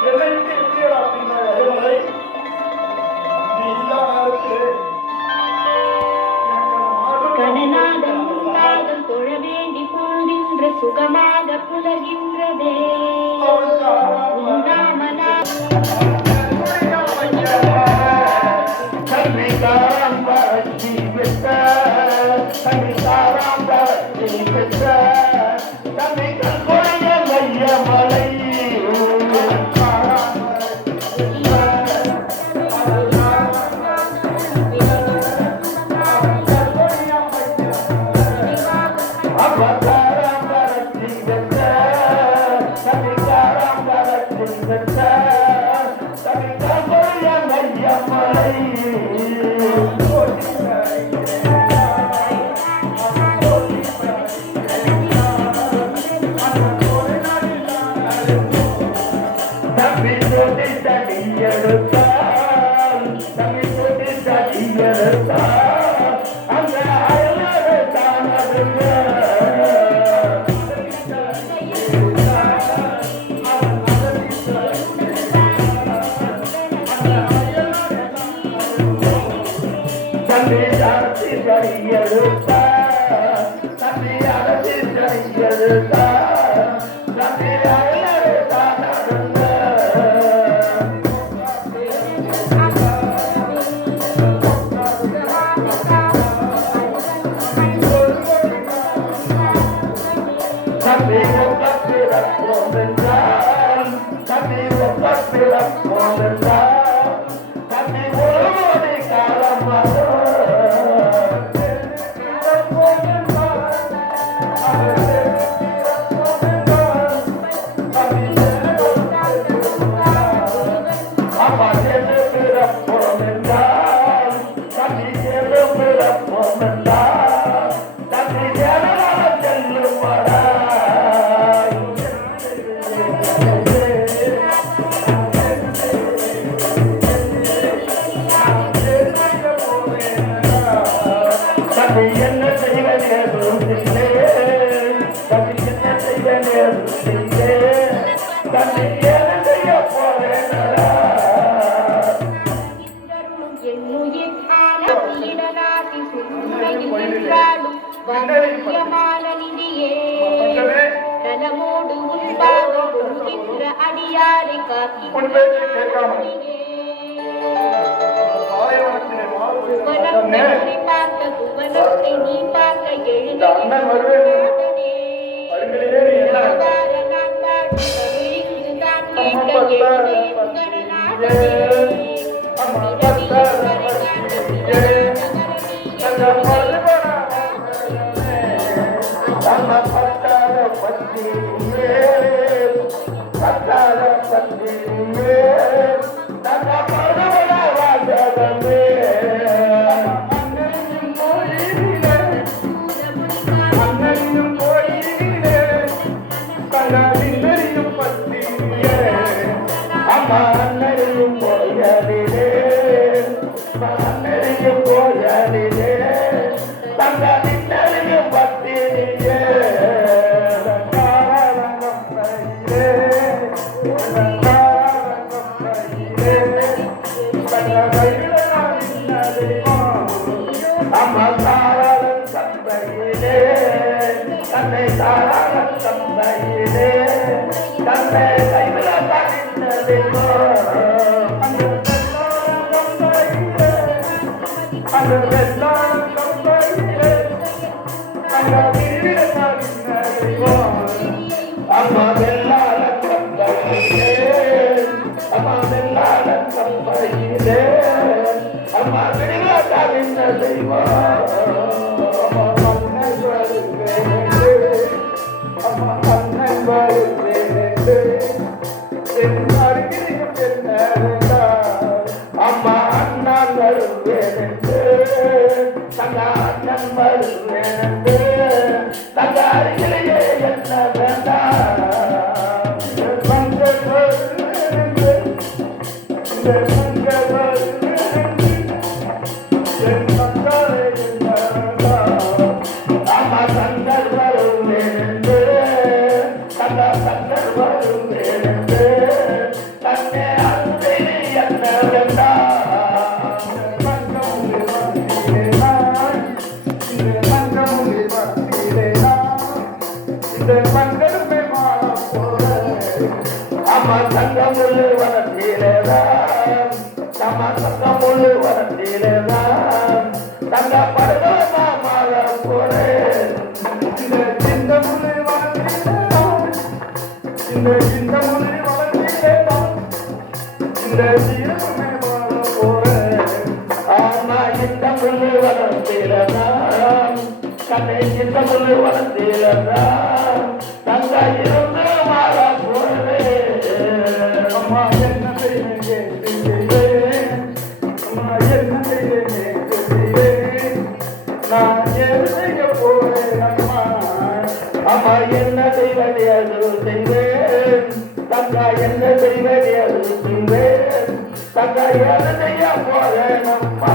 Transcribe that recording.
என்னைக்கு எப்படியடா அப்படின்னா அறிவலை நீ இல்லாம கணநாதன் பாதம் தொழ வேண்டி பூவின்ற சுகமாக புலகின்றதே உண்டாமனா நலமோடு உண்டாகும் பொழுகின்ற அடியாரை புவனத்தை பார்க்க புவனத்தை நீ பார்க்க அம்மா தங்கமுள்ளு வனத்திலேதான் நம்ம தங்கமுள்ளு வனத்திலேதான் தங்க படுவா மாற போறேன் இந்த சின்ன முள்ளு வனத்திலேதான் இந்த முள்ளு வனத்திலேதான் இந்த சீரமே மாற போறேன் ஆமா இந்த முள்ளு வனத்திலேதான் கண்ணை இந்த முள்ளு வனத்திலேதான் தங்க இருந்து மாற போறேன் அம்மா என்ன செய்வேன் அம்மா என்ன செய்வேன் நான் என்ன செய்ய போறேன் அம்மா அம்மா என்ன செய்வது அது செய்வேன் தங்கா என்ன செய்வது அது செய்வேன் தங்கா என்ன செய்ய போறேன் அம்மா